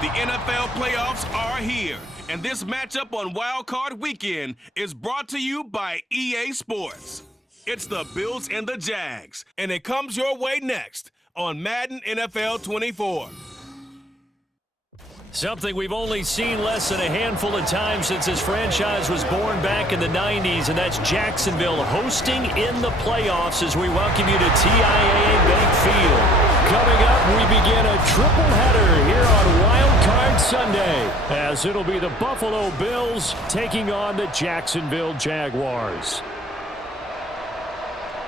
The NFL playoffs are here, and this matchup on Wild Card Weekend is brought to you by EA Sports. It's the Bills and the Jags, and it comes your way next on Madden NFL 24. Something we've only seen less than a handful of times since this franchise was born back in the 90s, and that's Jacksonville hosting in the playoffs as we welcome you to TIAA Bank Field. Coming up, we begin a triple header here on Wild Card Sunday, as it'll be the Buffalo Bills taking on the Jacksonville Jaguars.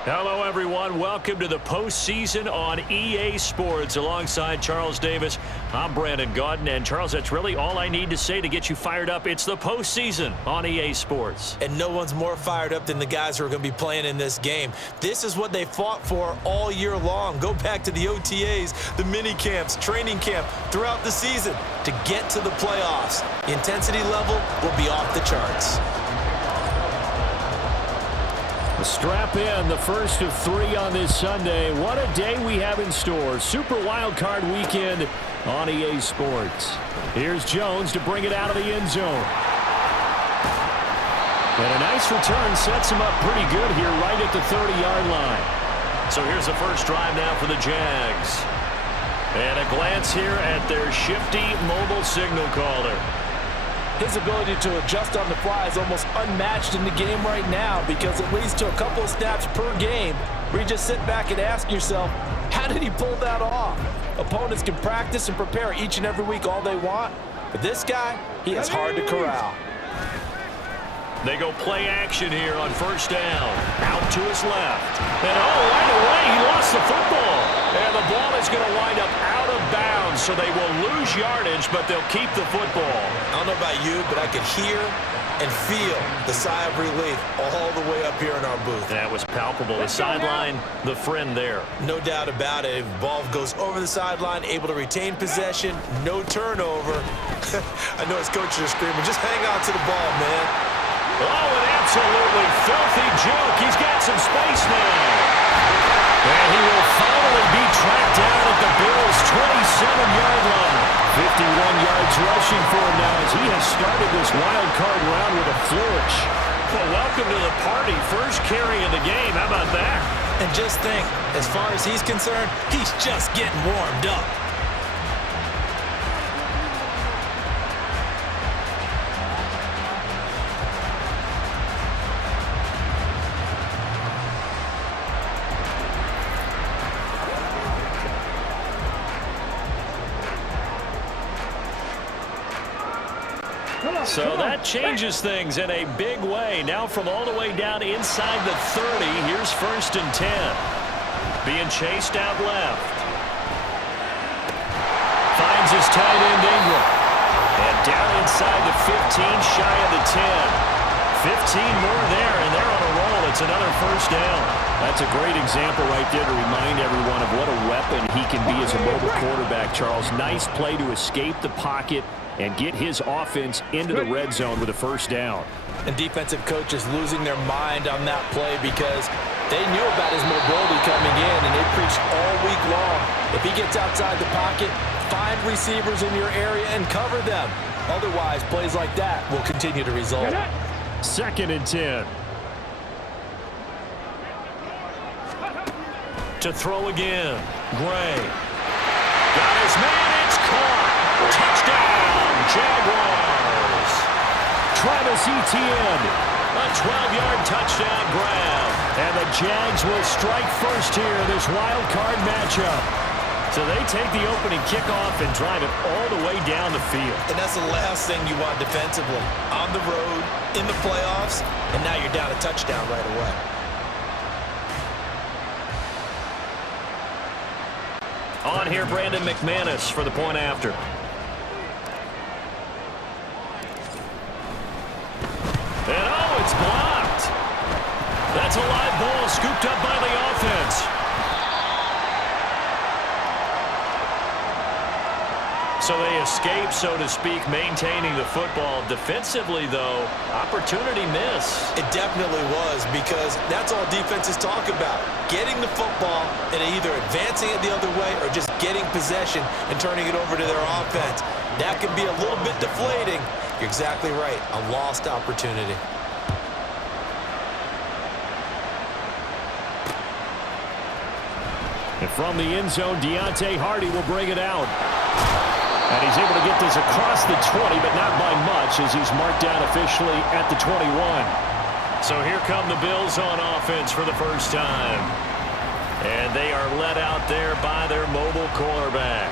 Hello, everyone. Welcome to the postseason on EA Sports. Alongside Charles Davis, I'm Brandon Gaudin. And, Charles, that's really all I need to say to get you fired up. It's the postseason on EA Sports. And no one's more fired up than the guys who are going to be playing in this game. This is what they fought for all year long. Go back to the OTAs, the mini camps, training camp throughout the season to get to the playoffs. The intensity level will be off the charts. Strap in, the first of 3 on this Sunday. What a day we have in store. Super Wild Card Weekend on EA Sports. Here's Jones to bring it out of the end zone. And a nice return sets him up pretty good here right at the 30-yard line. So here's the first drive now for the Jags. And a glance here at their shifty mobile signal caller. His ability to adjust on the fly is almost unmatched in the game right now because it leads to a couple of snaps per game where you just sit back and ask yourself, how did he pull that off? Opponents can practice and prepare each and every week all they want, but this guy, he is hard to corral. They go play action here on first down. Out to his left. And right away, he lost the football. And the ball is going to wind up out of bounds, so they will lose yardage, but they'll keep the football. I don't know about you, but I could hear and feel the sigh of relief all the way up here in our booth. That was palpable. The sideline, the friend there. No doubt about it. The ball goes over the sideline, able to retain possession, no turnover. I know his coaches are screaming, just hang on to the ball, man. Oh, an absolutely filthy joke. He's got some space now. And he will finally be tracked down at the Bills' 27-yard line. 51 yards rushing for him now as he has started this wild card round with a flourish. Well, welcome to the party. First carry of the game. How about that? And just think, as far as he's concerned, he's just getting warmed up. So that changes things in a big way. Now from all the way down inside the 30, here's first and 10. Being chased out left. Finds his tight end Ingram. And down inside the 15, shy of the 10. 15 more there, and they're on a roll. It's another first down. That's a great example right there to remind everyone of what a weapon he can be as a mobile quarterback, Charles. Nice play to escape the pocket and get his offense into the red zone with a first down. And defensive coaches losing their mind on that play because they knew about his mobility coming in, and they preached all week long. If he gets outside the pocket, find receivers in your area and cover them. Otherwise, plays like that will continue to result. Second and 10. To throw again. Gray. Got his man. It's caught. Touchdown, Jaguars. Travis Etienne. A 12-yard touchdown grab. And the Jags will strike first here in this wild card matchup. So they take the opening kickoff and drive it all the way down the field. And that's the last thing you want defensively. On the road, in the playoffs, and now you're down a touchdown right away. On here, Brandon McManus for the point after. And it's blocked. That's a live ball scooped up by the offense. So they escape escape, so to speak, maintaining the football. Defensively, though, opportunity miss. It definitely was, because that's all defenses talk about. Getting the football and either advancing it the other way or just getting possession and turning it over to their offense. That can be a little bit deflating. You're exactly right. A lost opportunity. And from the end zone, Deontay Hardy will bring it out. And he's able to get this across the 20, but not by much, as he's marked down officially at the 21. So here come the Bills on offense for the first time. And they are led out there by their mobile quarterback.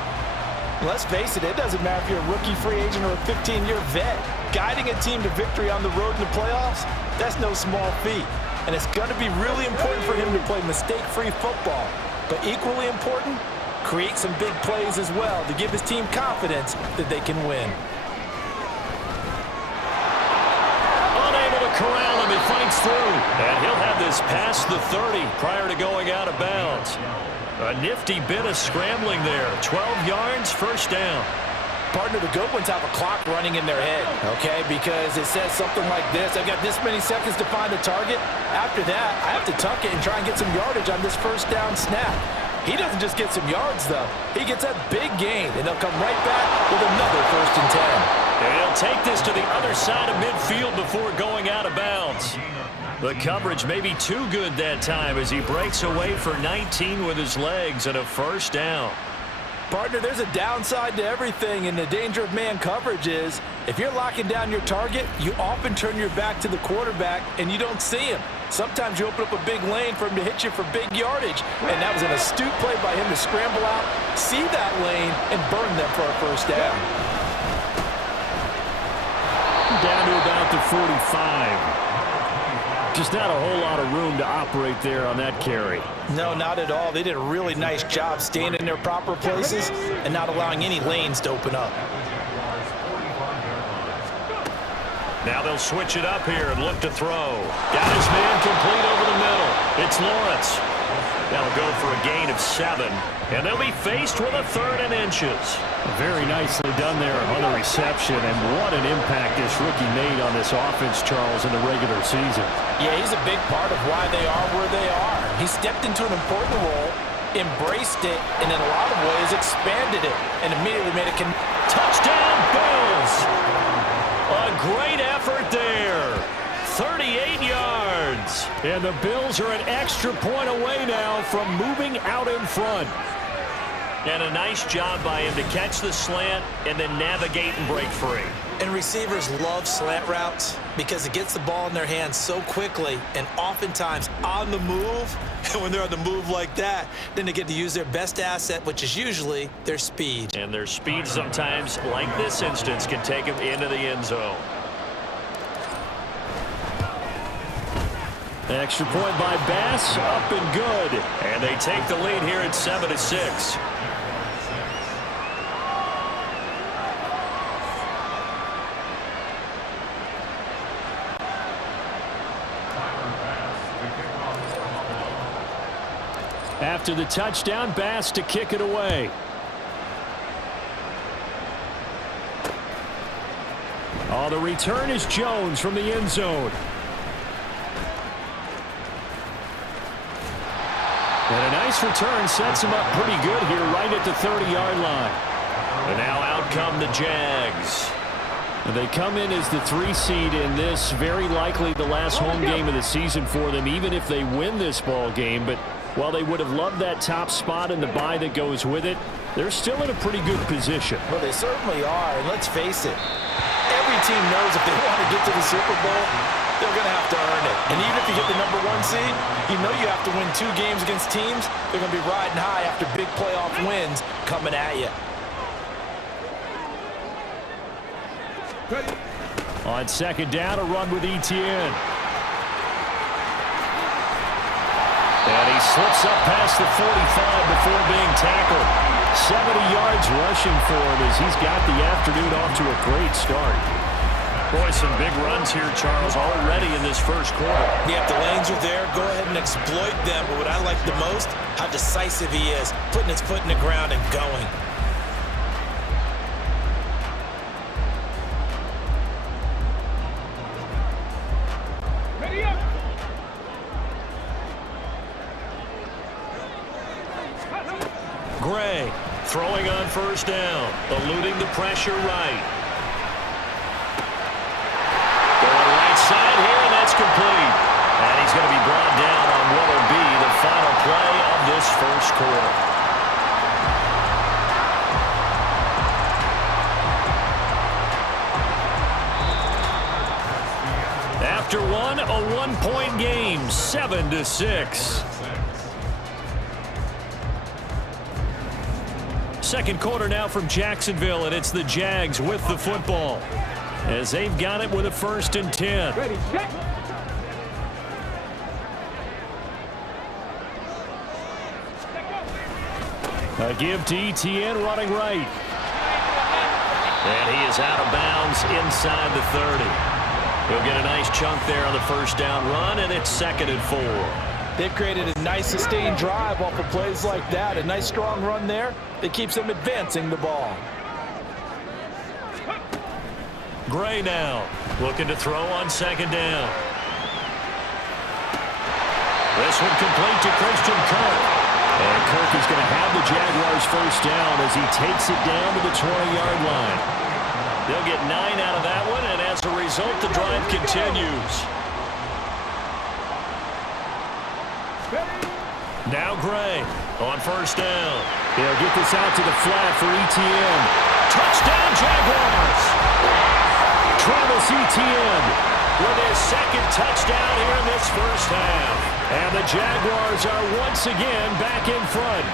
Let's face it, it doesn't matter if you're a rookie free agent or a 15-year vet. Guiding a team to victory on the road in the playoffs, that's no small feat. And it's going to be really important for him to play mistake-free football. But equally important, create some big plays as well to give his team confidence that they can win. Unable to corral him, he fights through. And he'll have this past the 30 prior to going out of bounds. A nifty bit of scrambling there. 12 yards, first down. Partner, the good ones have a clock running in their head, okay? Because it says something like this: I've got this many seconds to find the target. After that, I have to tuck it and try and get some yardage on this first down snap. He doesn't just get some yards, though. He gets a big gain, and they'll come right back with another 1st and 10. And he'll take this to the other side of midfield before going out of bounds. The coverage may be too good that time as he breaks away for 19 with his legs and a first down. Partner, there's a downside to everything, and the danger of man coverage is if you're locking down your target, you often turn your back to the quarterback and you don't see him. Sometimes you open up a big lane for him to hit you for big yardage, and that was an astute play by him to scramble out, see that lane, and burn them for a first down. Down to about the 45. Just not a whole lot of room to operate there on that carry. No, not at all. They did a really nice job staying in their proper places and not allowing any lanes to open up. Now they'll switch it up here and look to throw. Got his man complete over the middle. It's Lawrence. That'll go for a gain of 7. And they'll be faced with a 3rd and inches. Very nicely done there on the reception. And what an impact this rookie made on this offense, Charles, in the regular season. Yeah, he's a big part of why they are where they are. He stepped into an important role, embraced it, and in a lot of ways expanded it, and immediately made it touchdown Bills! A great effort there. 38 yards. And the Bills are an extra point away now from moving out in front. And a nice job by him to catch the slant and then navigate and break free. And receivers love slant routes because it gets the ball in their hands so quickly and oftentimes on the move. And when they're on the move like that, then they get to use their best asset, which is usually their speed. And their speed sometimes, like this instance, can take them into the end zone. Extra point by Bass, up and good. And they take the lead here at 7-6. After the touchdown, Bass to kick it away. Oh, the return is Jones from the end zone. And a nice return sets him up pretty good here right at the 30-yard line. And now out come the Jags. And they come in as the 3 seed in this, very likely the last home game of the season for them, even if they win this ball game. But while they would have loved that top spot and the bye that goes with it, they're still in a pretty good position. Well, they certainly are, and let's face it, every team knows if they want to get to the Super Bowl, they're going to have to earn it. And even if you get the number 1 seed, you know you have to win 2 games against teams. They're going to be riding high after big playoff wins coming at you. On second down, a run with Etienne. And he slips up past the 45 before being tackled. 70 yards rushing for him as he's got the afternoon off to a great start. Boy, some big runs here, Charles, already in this first quarter. Yeah, if the lanes are there, go ahead and exploit them. But what I like the most, how decisive he is, putting his foot in the ground and going. Gray throwing on first down, eluding the pressure right. Going right side here, and that's complete. And he's going to be brought down on what will be the final play of this first quarter. After one, a one-point game, 7-6. Second quarter now from Jacksonville, and it's the Jags with the football as they've got it with a 1st and 10. Ready, check. A give to ETN running right. And he is out of bounds inside the 30. He'll get a nice chunk there on the first down run, and it's 2nd and 4. They've created a nice sustained drive off of plays like that. A nice strong run there that keeps them advancing the ball. Gray now looking to throw on 2nd down. This one complete to Christian Kirk. And Kirk is going to have the Jaguars first down as he takes it down to the 20-yard line. They'll get 9 out of that one, and as a result, the drive continues. Now Gray on first down. They'll get this out to the flat for ETN. Touchdown, Jaguars! Travis Etienne with his 2nd touchdown here in this first half. And the Jaguars are once again back in front.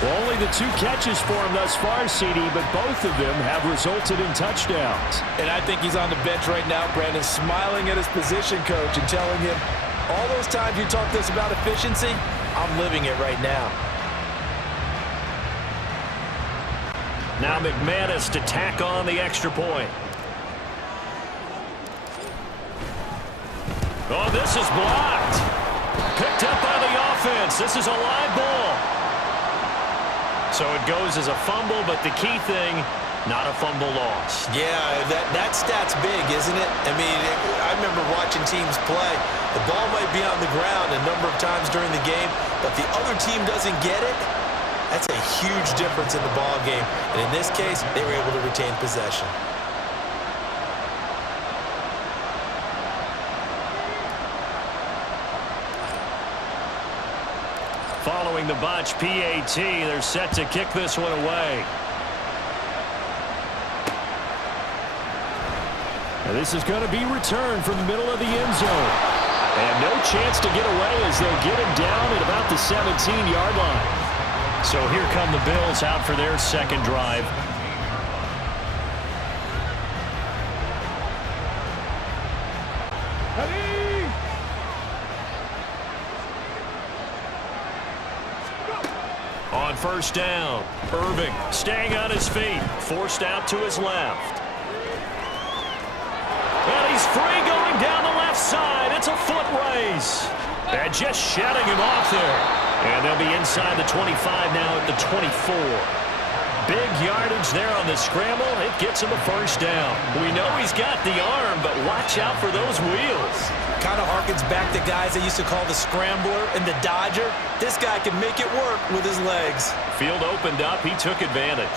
Well, only the 2 catches for him thus far, CD, but both of them have resulted in touchdowns. And I think he's on the bench right now, Brandon, smiling at his position coach and telling him, all those times you talk this about efficiency, I'm living it right now. Now McManus to tack on the extra point. Oh, this is blocked. Picked up by the offense. This is a live ball. So it goes as a fumble, but the key thing, not a fumble loss. Yeah, that stat's big, isn't it? I mean, I remember watching teams play. The ball might be on the ground a number of times during the game, but the other team doesn't get it. That's a huge difference in the ball game. And in this case, they were able to retain possession. Following the botch PAT, they're set to kick this one away. And this is going to be returned from the middle of the end zone. And no chance to get away as they'll get him down at about the 17-yard line. So here come the Bills out for their 2nd drive. On first down, Irving staying on his feet, forced out to his left. And he's free going down the left side. It's a foot race. And just shutting him off there. And they'll be inside the 25 now at the 24. Big yardage there on the scramble. It gets him a first down. We know he's got the arm, but watch out for those wheels. Kind of harkens back to guys they used to call the scrambler and the dodger. This guy can make it work with his legs. Field opened up. He took advantage.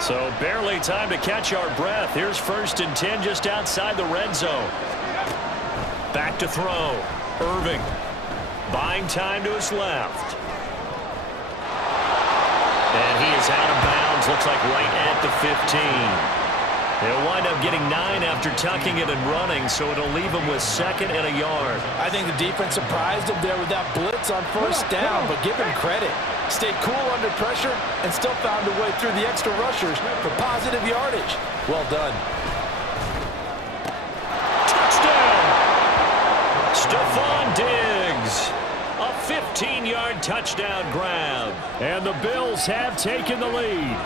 So barely time to catch our breath. Here's 1st and 10 just outside the red zone. Back to throw. Irving. Buying time to his left. And he is out of bounds. Looks like right at the 15. They'll wind up getting 9 after tucking it and running, so it'll leave him with 2nd and a yard. I think the defense surprised him there with that blitz on first down, but give him credit. Stayed cool under pressure and still found a way through the extra rushers for positive yardage. Well done. Touchdown! Stephon Diggs. A 15-yard touchdown grab. And the Bills have taken the lead.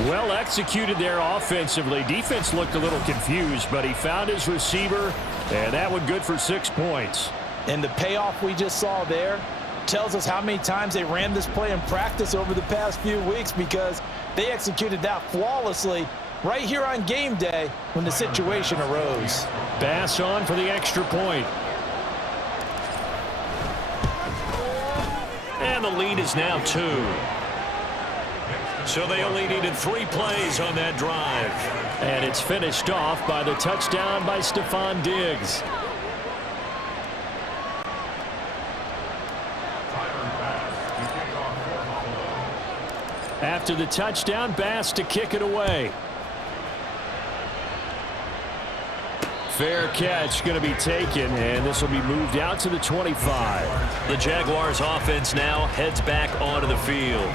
Well executed there offensively. Defense looked a little confused, but he found his receiver, and that one good for 6 points. And the payoff we just saw there tells us how many times they ran this play in practice over the past few weeks, because they executed that flawlessly right here on game day when the situation arose. Bass on for the extra point. And the lead is now 2. So they only needed 3 plays on that drive. And it's finished off by the touchdown by Stephon Diggs. After the touchdown, Bass to kick it away. Fair catch going to be taken, and this will be moved out to the 25. The Jaguars offense now heads back onto the field.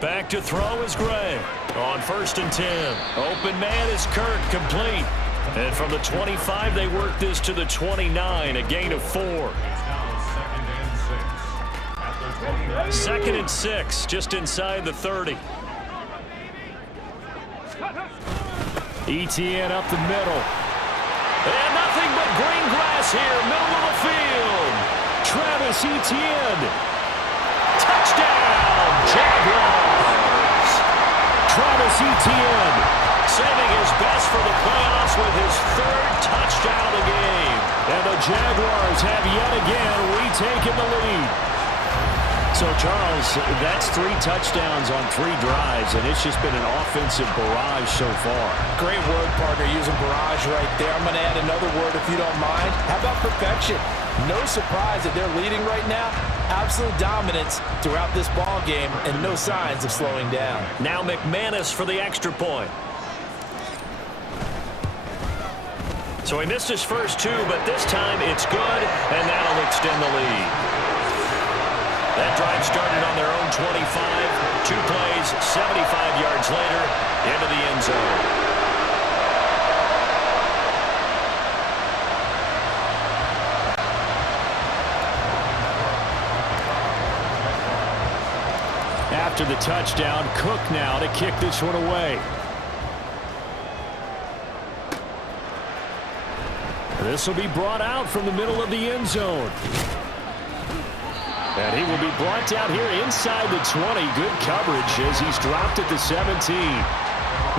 Back to throw is Gray. On 1st and 10. Open man is Kirk, complete. And from the 25, they work this to the 29, a gain of 4. 2nd and 6, just inside the 30. ETN up the middle. And nothing but green grass here, middle of the field. Travis Etienne. Touchdown, Jaguars. Travis Etienne saving his best for the playoffs with his 3rd touchdown of the game. And the Jaguars have yet again retaken the lead. So, Charles, that's 3 touchdowns on 3 drives, and it's just been an offensive barrage so far. Great word, partner, using barrage right there. I'm going to add another word if you don't mind. How about perfection? No surprise that they're leading right now. Absolute dominance throughout this ball game, and no signs of slowing down. Now McManus for the extra point. So he missed his first 2, but this time it's good, and that'll extend the lead. That drive started on their own 25. 2 plays, 75 yards later, into the end zone. After the touchdown, Cook now to kick this one away. This will be brought out from the middle of the end zone. And he will be brought down here inside the 20. Good coverage as he's dropped at the 17.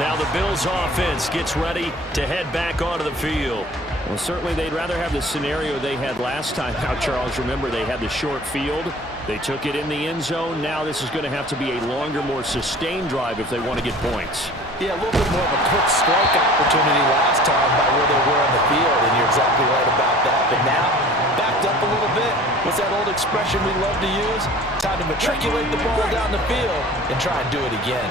Now the Bills offense gets ready to head back onto the field. Well, certainly they'd rather have the scenario they had last time. Now, Charles, remember they had the short field. They took it in the end zone. Now this is going to have to be a longer, more sustained drive if they want to get points. Yeah, a little bit more of a quick strike opportunity last time by where they were on the field, and you're exactly right about that. But now, backed up a little bit. What's that old expression we love to use? Time to matriculate the ball down the field and try and do it again.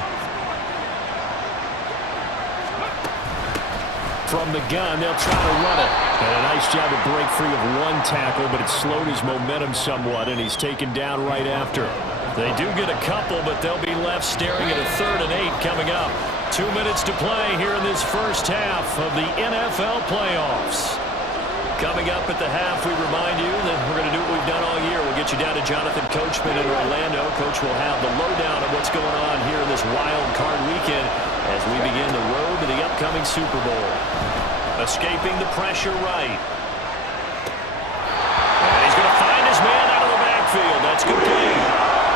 From the gun, they'll try to run it. And a nice job to break free of 1 tackle, but it slowed his momentum somewhat, and he's taken down right after. They do get a couple, but they'll be left staring at a 3rd and 8 coming up. 2 minutes to play here in this first half of the NFL playoffs. Coming up at the half, we remind you that we're going to do what we've done all year. We'll get you down to Jonathan Coachman in Orlando. Coach will have the lowdown of what's going on here in this wild card weekend as we begin the road to the upcoming Super Bowl. Escaping the pressure right. And he's going to find his man out of the backfield. That's complete.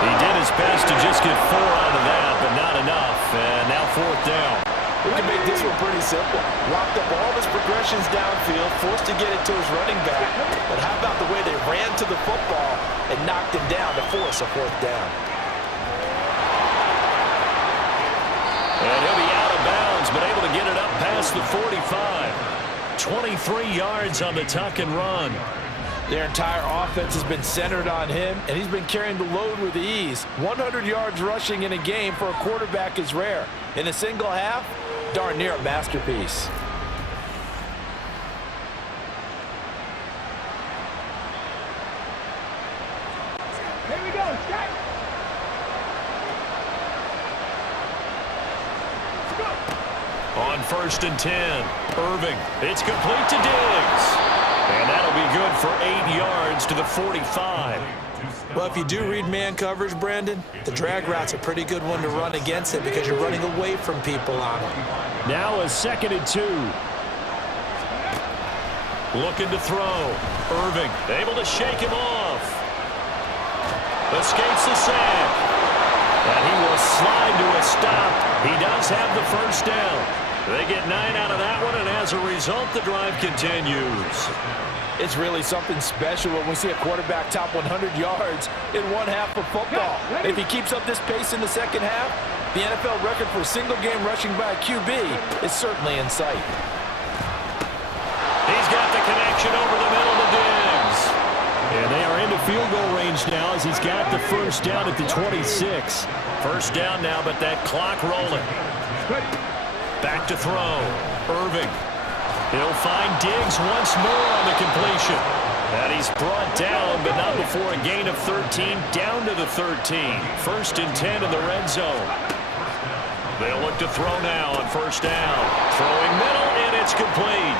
He did his best to just get 4 out of that, but not enough. And now 4th down. We can make this one pretty simple. Locked up all of his progressions downfield, forced to get it to his running back. But how about the way they ran to the football and knocked him down to force a 4th down? And he'll be out of bounds, but able to get it up past the 45. 23 yards on the tuck and run. Their entire offense has been centered on him, and he's been carrying the load with ease. 100 yards rushing in a game for a quarterback is rare. In a single half, darn near a masterpiece. Here we go, Jack. Let's go. On 1st and 10, Irving. It's complete to Diggs. And that'll be good for 8 yards to the 45. Well, if you do read man coverage, Brandon, the drag route's a pretty good one to run against it because you're running away from people on it. Now a 2nd and 2. Looking to throw. Irving able to shake him off. Escapes the sack. And he will slide to a stop. He does have the first down. They get 9 out of that one, and as a result, the drive continues. It's really something special when we see a quarterback top 100 yards in one half of football. If he keeps up this pace in the second half, the NFL record for single-game rushing by a QB is certainly in sight. He's got the connection over the middle to Diggs. And they are into field goal range now as he's got the first down at the 26. First down now, but that clock rolling. Back to throw. Irving. He'll find Diggs once more on the completion. And he's brought down, but not before a gain of 13, down to the 13. 1st and 10 in the red zone. They'll look to throw now on first down. Throwing middle, and it's complete.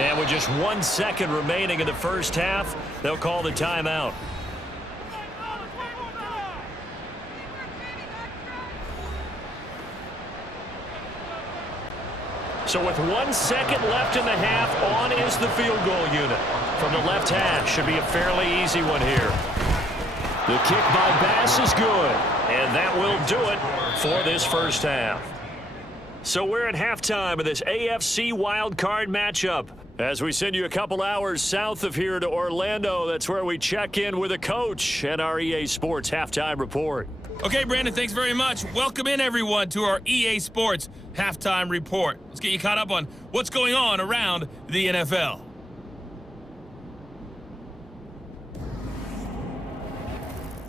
And with just 1 second remaining in the first half, they'll call the timeout. So with 1 second left in the half, on is the field goal unit. From the left hash, should be a fairly easy one here. The kick by Bass is good, and that will do it for this first half. So we're at halftime of this AFC wildcard matchup. As we send you a couple hours south of here to Orlando, that's where we check in with a coach and our EA Sports halftime report. Okay, Brandon, thanks very much. Welcome in, everyone, to our EA Sports halftime report. Let's get you caught up on what's going on around the NFL.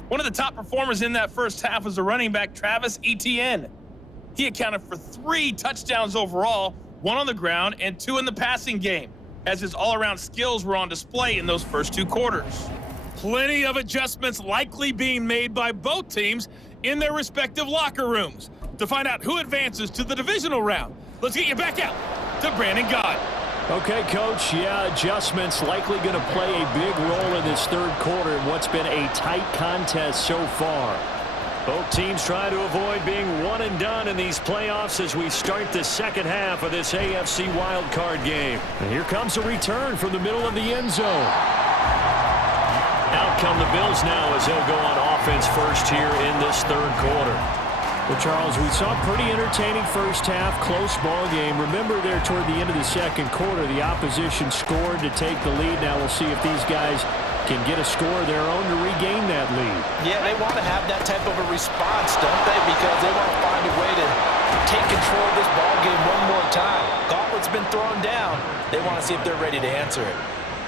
One of the top performers in that first half was the running back Travis Etienne. He accounted for 3 touchdowns overall, 1 on the ground and 2 in the passing game, as his all-around skills were on display in those first 2 quarters. Plenty of adjustments likely being made by both teams in their respective locker rooms. To find out who advances to the divisional round, let's get you back out to Brandon Gott. Okay, Coach, adjustments likely going to play a big role in this third quarter in what's been a tight contest so far. Both teams try to avoid being one and done in these playoffs as we start the second half of this AFC wildcard game. And here comes a return from the middle of the end zone. Out come the Bills now as they'll go on offense first here in this third quarter. Well, Charles, we saw a pretty entertaining first half, close ball game. Remember there toward the end of the second quarter, the opposition scored to take the lead. Now we'll see if these guys can get a score of their own to regain that lead. Yeah, they want to have that type of a response, don't they? Because they want to find a way to take control of this ball game one more time. Gauntlet's been thrown down. They want to see if they're ready to answer it.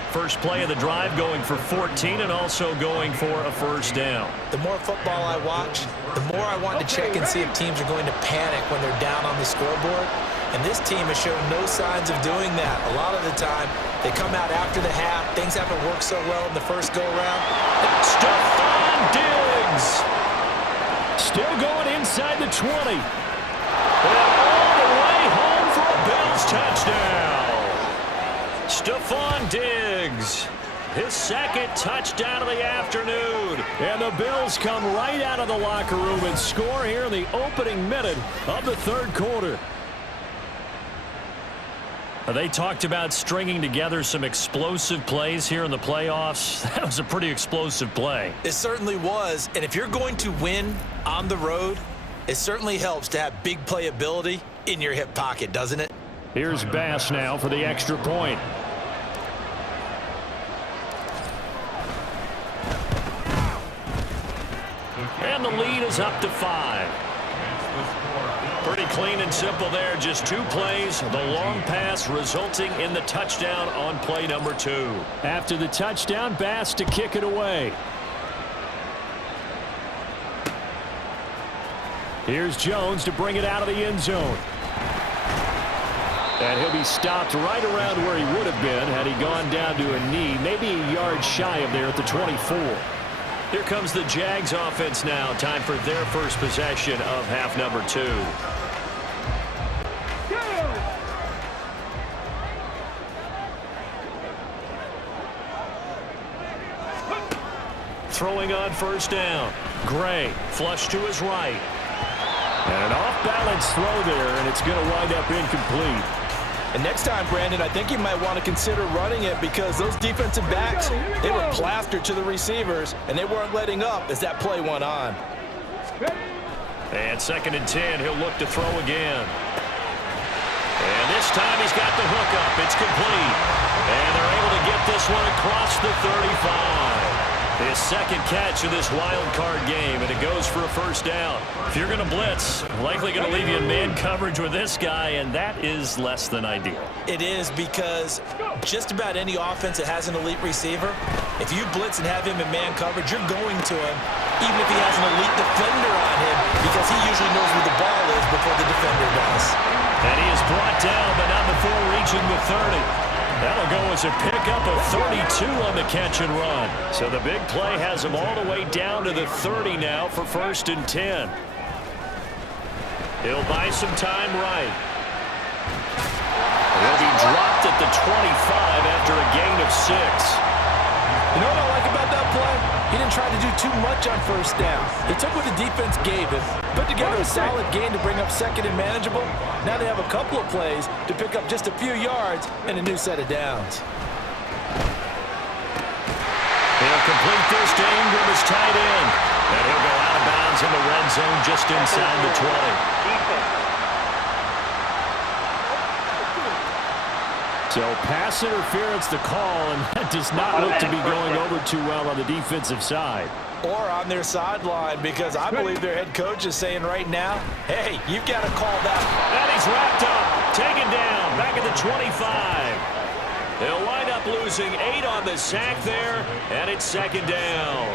First play of the drive going for 14 and also going for a first down. The more football I watch, the more I want to check and see if teams are going to panic when they're down on the scoreboard. And this team has shown no signs of doing that. A lot of the time, they come out after the half. Things haven't worked so well in the first go-around. Stephon Diggs. Still going inside the 20. And all the way home for a Bills touchdown. Stephon Diggs, his second touchdown of the afternoon. And the Bills come right out of the locker room and score here in the opening minute of the third quarter. They talked about stringing together some explosive plays here in the playoffs. That was a pretty explosive play. It certainly was. And if you're going to win on the road, it certainly helps to have big playability in your hip pocket, doesn't it? Here's Bass now for the extra point. And the lead is up to 5. Pretty clean and simple there. Just 2 plays. The long pass resulting in the touchdown on play number 2. After the touchdown, Bass to kick it away. Here's Jones to bring it out of the end zone. And he'll be stopped right around where he would have been had he gone down to a knee, maybe a yard shy of there at the 24. Here comes the Jags offense now. Time for their first possession of half number 2. throwing on first down. Gray, flush to his right. And an off-balance throw there, and it's going to wind up incomplete. And next time, Brandon, I think you might want to consider running it because those defensive backs, they were plastered to the receivers, and they weren't letting up as that play went on. And 2nd and 10, he'll look to throw again. And this time he's got the hook up. It's complete. And they're able to get this one across the 35. His second catch of this wild card game, and it goes for a first down. If you're going to blitz, likely going to leave you in man coverage with this guy, and that is less than ideal. It is because just about any offense that has an elite receiver, if you blitz and have him in man coverage, you're going to him, even if he has an elite defender on him, because he usually knows where the ball is before the defender does. And he is brought down, but not before reaching the 30. That'll go as a pickup of 32 on the catch and run. So the big play has him all the way down to the 30 now for 1st and 10. He'll buy some time right. He'll be dropped at the 25 after a gain of 6. You know what I like about that play? He didn't try to do too much on first down. He took what the defense gave him, put together a solid gain to bring up 2nd and manageable. Now they have a couple of plays to pick up just a few yards and a new set of downs. He'll complete this to Ingram as tight end. And he'll go out of bounds in the red zone just inside the 20. So pass interference the call, and that does not look to be going over too well on the defensive side. Or on their sideline, because I believe their head coach is saying right now, hey, you've got to call that. And he's wrapped up, taken down, back at the 25. They'll wind up losing 8 on the sack there, and it's 2nd down.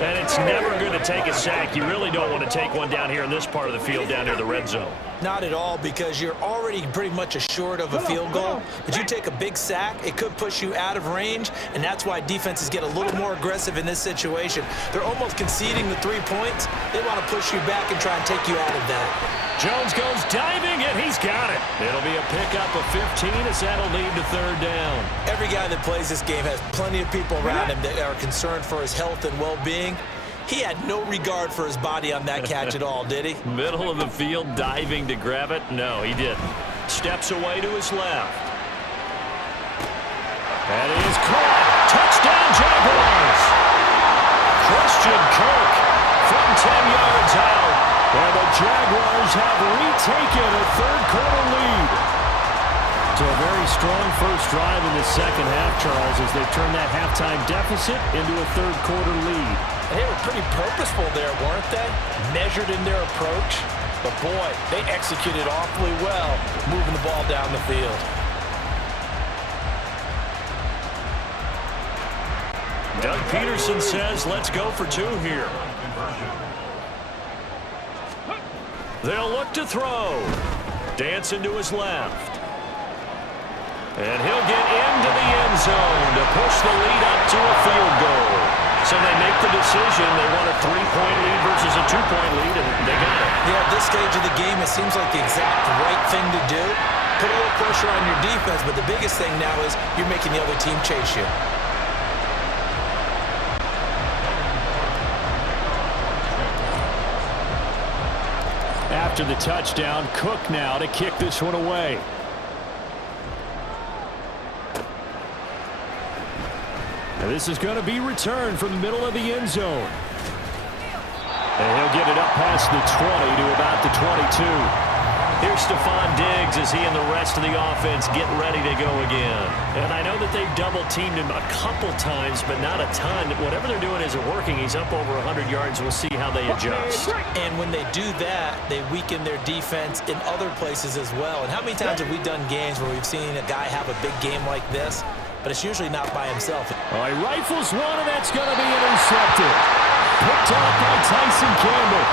And it's never going to take a sack. You really don't want to take one down here in this part of the field, down near the red zone. Not at all, because you're already pretty much assured of a field goal. But you take a big sack, it could push you out of range, and that's why defenses get a little more aggressive in this situation. They're almost conceding the 3 points. They want to push you back and try and take you out of that. Jones goes diving, and he's got it. It'll be a pickup of 15 as that'll lead to 3rd down. Every guy that plays this game has plenty of people around him that are concerned for his health and well-being. He had no regard for his body on that catch at all, did he? Middle of the field, diving to grab it? No, he didn't. Steps away to his left. That is caught. Touchdown, Jaguars. Christian Kirk from 10 yards out. And the Jaguars have retaken a 3rd-quarter lead. So a very strong first drive in the second half, Charles, as they turn that halftime deficit into a 3rd-quarter lead. They were pretty purposeful there, weren't they? Measured in their approach. But, boy, they executed awfully well, moving the ball down the field. Doug Peterson says, let's go for 2 here. They'll look to throw. Dancing to his left. And he'll get into the end zone to push the lead up to a field goal. So they make the decision. They want a 3-point lead versus a 2-point lead, and they got it. Yeah, at this stage of the game, it seems like the exact right thing to do. Put a little pressure on your defense, but the biggest thing now is you're making the other team chase you. After the touchdown, Cook now to kick this one away. And this is going to be returned from the middle of the end zone. And he'll get it up past the 20 to about the 22. Here's Stephon Diggs as he and the rest of the offense get ready to go again. And I know that they've double-teamed him a couple times, but not a ton. Whatever they're doing isn't working. He's up over 100 yards. We'll see how they adjust. And when they do that, they weaken their defense in other places as well. And how many times have we done games where we've seen a guy have a big game like this, but it's usually not by himself. Oh, he rifles one, and that's going to be intercepted. Picked up by Tyson Campbell.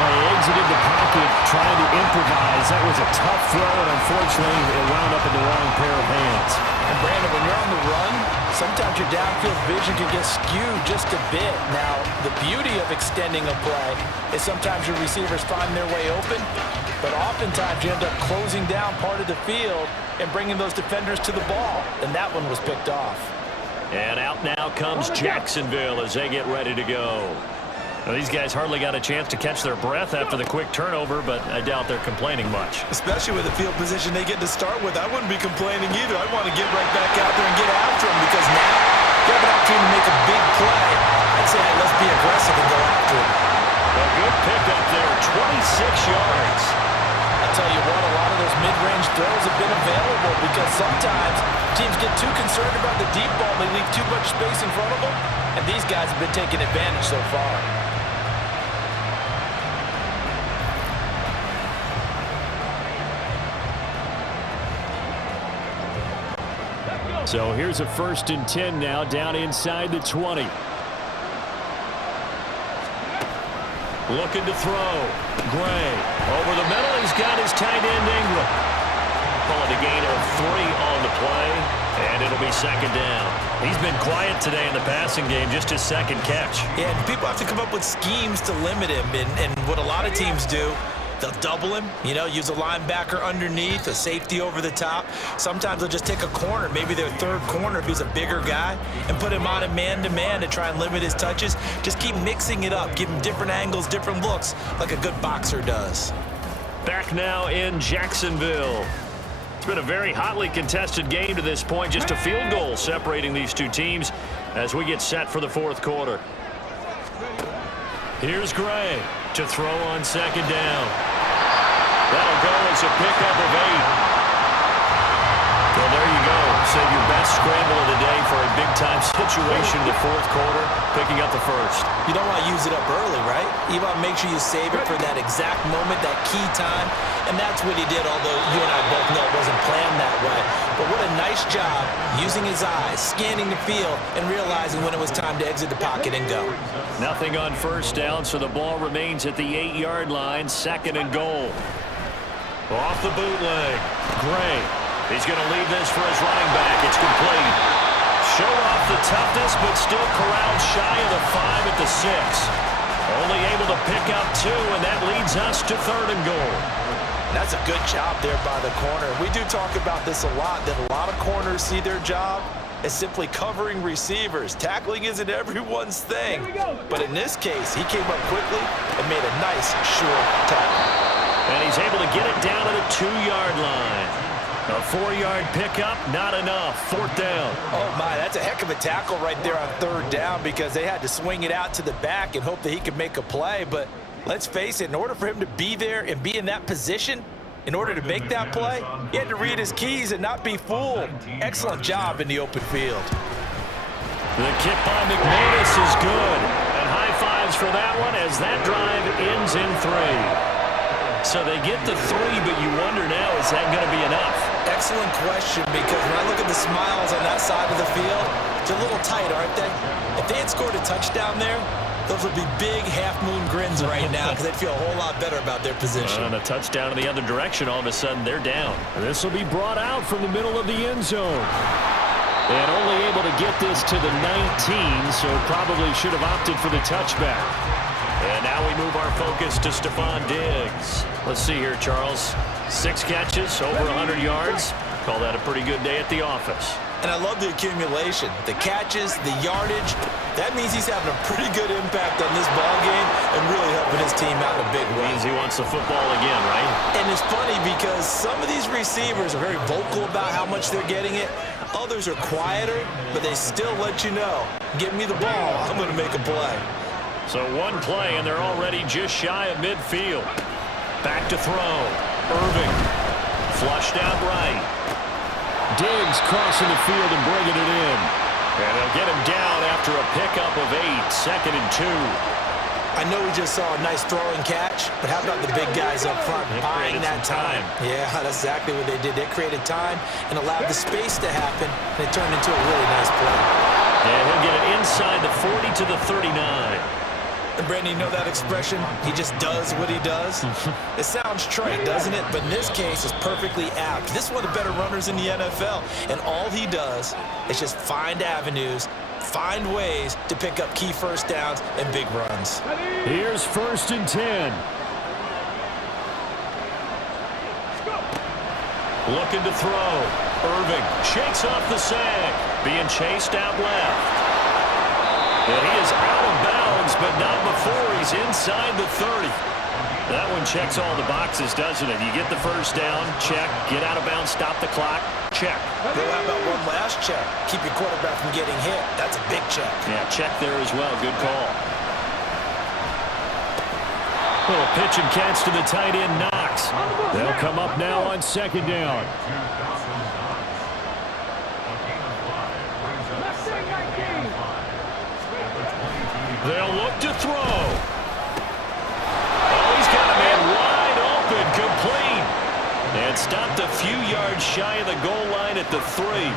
Well, he exited the pocket trying to improvise. That was a tough throw, and unfortunately, it wound up in the wrong pair of hands. And, Brandon, when you're on the run, sometimes your downfield vision can get skewed just a bit. Now, the beauty of extending a play is sometimes your receivers find their way open, but oftentimes you end up closing down part of the field and bringing those defenders to the ball, and that one was picked off. And out now comes Jacksonville as they get ready to go. Well, these guys hardly got a chance to catch their breath after the quick turnover, but I doubt they're complaining much. Especially with the field position they get to start with. I wouldn't be complaining either. I'd want to get right back out there and get after them because now you have an opportunity to make a big play. I'd say let's be aggressive and go after him. A good pickup there, 26 yards. I'll tell you what, a lot of those mid-range throws have been available because sometimes teams get too concerned about the deep ball. They leave too much space in front of them, and these guys have been taking advantage so far. So here's a 1st and 10 now down inside the 20. Looking to throw. Gray over the middle. He's got his tight end Ingram. Call it a gain of 3 on the play, and it'll be 2nd down. He's been quiet today in the passing game, just his 2nd catch. Yeah, and people have to come up with schemes to limit him, and what a lot of teams do, they'll double him, use a linebacker underneath, a safety over the top. Sometimes they'll just take a corner, maybe their 3rd corner if he's a bigger guy, and put him on a man-to-man to try and limit his touches. Just keep mixing it up, give him different angles, different looks, like a good boxer does. Back now in Jacksonville. It's been a very hotly contested game to this point, just a field goal separating these two teams as we get set for the 4th quarter. Here's Gray to throw on 2nd down. That'll go as a pickup of 8. Well, there you go. Save your best scramble of the day for a big-time situation in the 4th quarter, picking up the 1st. You don't want to use it up early, right? You want to make sure you save it for that exact moment, that key time, and that's what he did, although you and I both know it wasn't planned that way. But what a nice job using his eyes, scanning the field, and realizing when it was time to exit the pocket and go. Nothing on 1st down, so the ball remains at the 8-yard line, 2nd and goal. Off the bootleg, Gray. He's going to leave this for his running back. It's complete. Show off the toughness, but still corralled shy of the 5 at the 6. Only able to pick up 2, and that leads us to 3rd and goal. That's a good job there by the corner. We do talk about this a lot, that a lot of corners see their job as simply covering receivers. Tackling isn't everyone's thing. But in this case, he came up quickly and made a nice, sure tackle. And he's able to get it down to the 2-yard line. A 4-yard pickup, not enough. 4th down. Oh, my, that's a heck of a tackle right there on 3rd down because they had to swing it out to the back and hope that he could make a play. But let's face it, in order for him to be there and be in that position, in order to make that play, he had to read his keys and not be fooled. Excellent job in the open field. The kick by McManus is good. And high fives for that one as that drive ends in 3. So they get the 3, but you wonder now, is that going to be enough? Excellent question, because when I look at the smiles on that side of the field, it's a little tight, aren't they? If they had scored a touchdown there, those would be big half-moon grins right now because they'd feel a whole lot better about their position. And a touchdown in the other direction, all of a sudden they're down. This will be brought out from the middle of the end zone. And only able to get this to the 19, so probably should have opted for the touchback. And now we move our focus to Stephon Diggs. Let's see here, Charles. 6 catches, over 100 yards. Call that a pretty good day at the office. And I love the accumulation, the catches, the yardage. That means he's having a pretty good impact on this ball game and really helping his team out in a big way. Means he wants the football again, right? And it's funny because some of these receivers are very vocal about how much they're getting it. Others are quieter, but they still let you know, give me the ball, I'm going to make a play. So one play, and they're already just shy of midfield. Back to throw. Irving. Flushed out right. Diggs crossing the field and bringing it in. And they'll get him down after a pickup of 8. 2nd and 2. I know we just saw a nice throwing catch, but how about the big guys up front buying that time? Yeah, that's exactly what they did. They created time and allowed the space to happen, and it turned into a really nice play. And he'll get it inside the 40 to the 39. And Brandon, you know that expression? He just does what he does. It sounds trite, doesn't it? But in this case, it's perfectly apt. This is one of the better runners in the NFL, and all he does is just find avenues, find ways to pick up key 1st downs and big runs. Here's 1st and 10. Looking to throw. Irving shakes off the sack. being chased out left. And he is out of bounds, but not before he's inside the 30. That one checks all the boxes, doesn't it? You get the first down, check. Get out of bounds, stop the clock, check. Bill, how about one last check? Keep your quarterback from getting hit. That's a big check. Yeah, check there as well. Good call. Little pitch and catch to the tight end, Knox. They'll come up now on second down. They'll look to throw. Oh, he's got a man wide open, complete. And stopped a few yards shy of the goal line at the 3.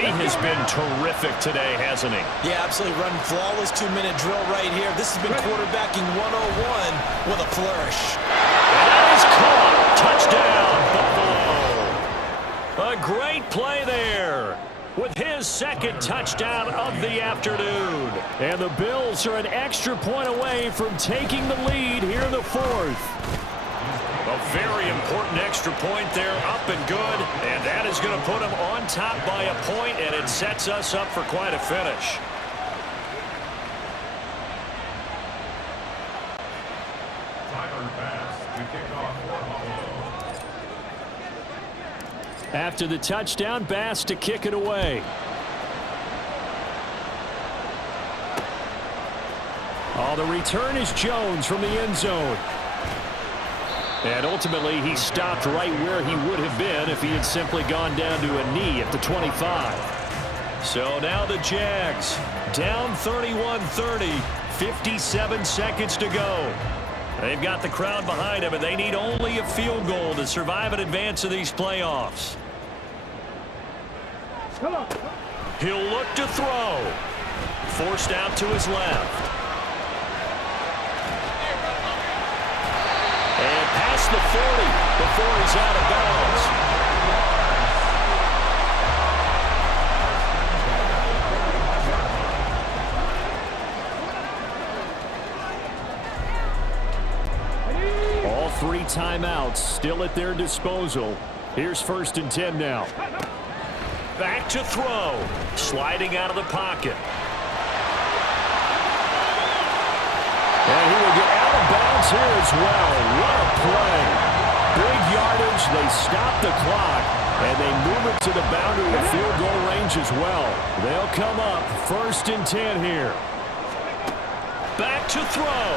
He has been terrific today, hasn't he? Yeah, absolutely. Running flawless 2-minute drill right here. This has been quarterbacking 101 with a flourish. And that is caught. Touchdown, Buffalo. A great play there with his second touchdown of the afternoon. And the Bills are an extra point away from taking the lead here in the 4th. A very important extra point there, up and good. And that is going to put them on top by a point, and it sets us up for quite a finish. After the touchdown, Bass to kick it away. Oh, the return is Jones from the end zone. And ultimately, he stopped right where he would have been if he had simply gone down to a knee at the 25. So now the Jags down 31-30, 57 seconds to go. They've got the crowd behind them, and they need only a field goal to survive and advance to these playoffs. He'll look to throw. Forced out to his left. And past the 40 before he's out of bounds. All 3 timeouts still at their disposal. Here's 1st and 10 now. Back to throw. Sliding out of the pocket. And he will get out of bounds here as well. What a play. Big yardage. They stop the clock. And they move it to the boundary of field goal range as well. They'll come up 1st and 10 here. Back to throw.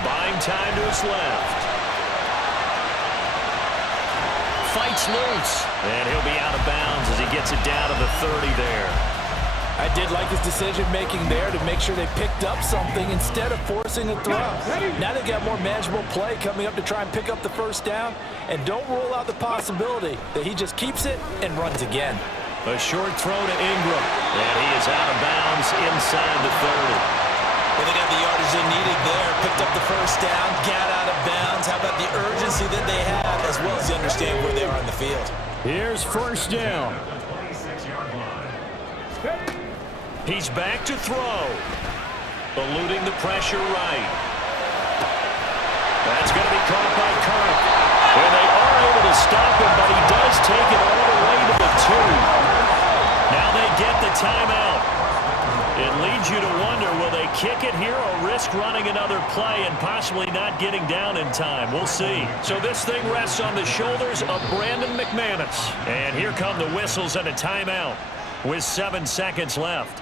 Buying time to his left. Fights loose. And he'll be out of bounds as he gets it down to the 30 there. I did like his decision-making there to make sure they picked up something instead of forcing a throw. Now they've got more manageable play coming up to try and pick up the first down. And don't rule out the possibility that he just keeps it and runs again. A short throw to Ingram. And he is out of bounds inside the 30. Well, they got the yardage they needed there. Picked up the first down, got out of bounds. How about the urgency that they have, as well as they understand where they are on the field? Here's 1st down. He's back to throw. Eluding the pressure right. That's going to be caught by Kirk. And they are able to stop him, but he does take it all the way to the 2. Now they get the timeout. It leads you to wonder, will they kick it here or risk running another play and possibly not getting down in time? We'll see. So this thing rests on the shoulders of Brandon McManus. And here come the whistles and a timeout with 7 seconds left.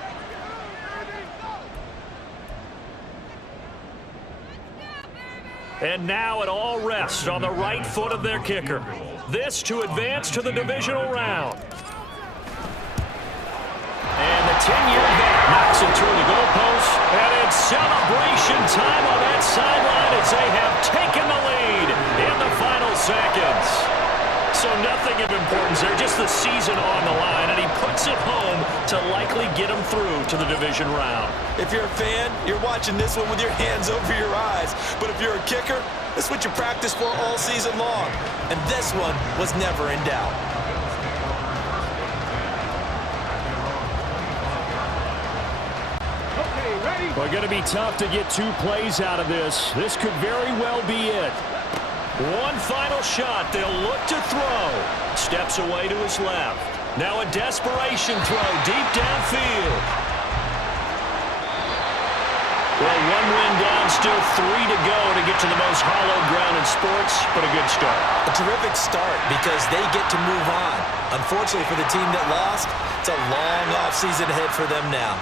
And now it all rests on the right foot of their kicker. This to advance to the divisional round. And the 10-year vet knocks it through the goalpost. And it's celebration time on that sideline as they have taken the lead in the final seconds. So nothing of importance there, just the season on the line, and he puts it home to likely get them through to the division round. If you're a fan, you're watching this one with your hands over your eyes. But if you're a kicker, this is what you practice for all season long. And this one was never in doubt. Well, going to be tough to get 2 plays out of this. This could very well be it. One final shot. They'll look to throw. Steps away to his left. Now a desperation throw deep downfield. Well, one win down, still 3 to go to get to the most hallowed ground in sports, but a good start. A terrific start because they get to move on. Unfortunately for the team that lost, it's a long offseason ahead for them now.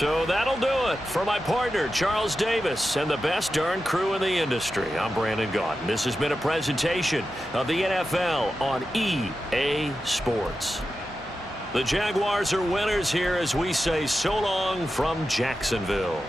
So that'll do it for my partner, Charles Davis, and the best darn crew in the industry. I'm Brandon Gaudin. This has been a presentation of the NFL on EA Sports. The Jaguars are winners here as we say so long from Jacksonville.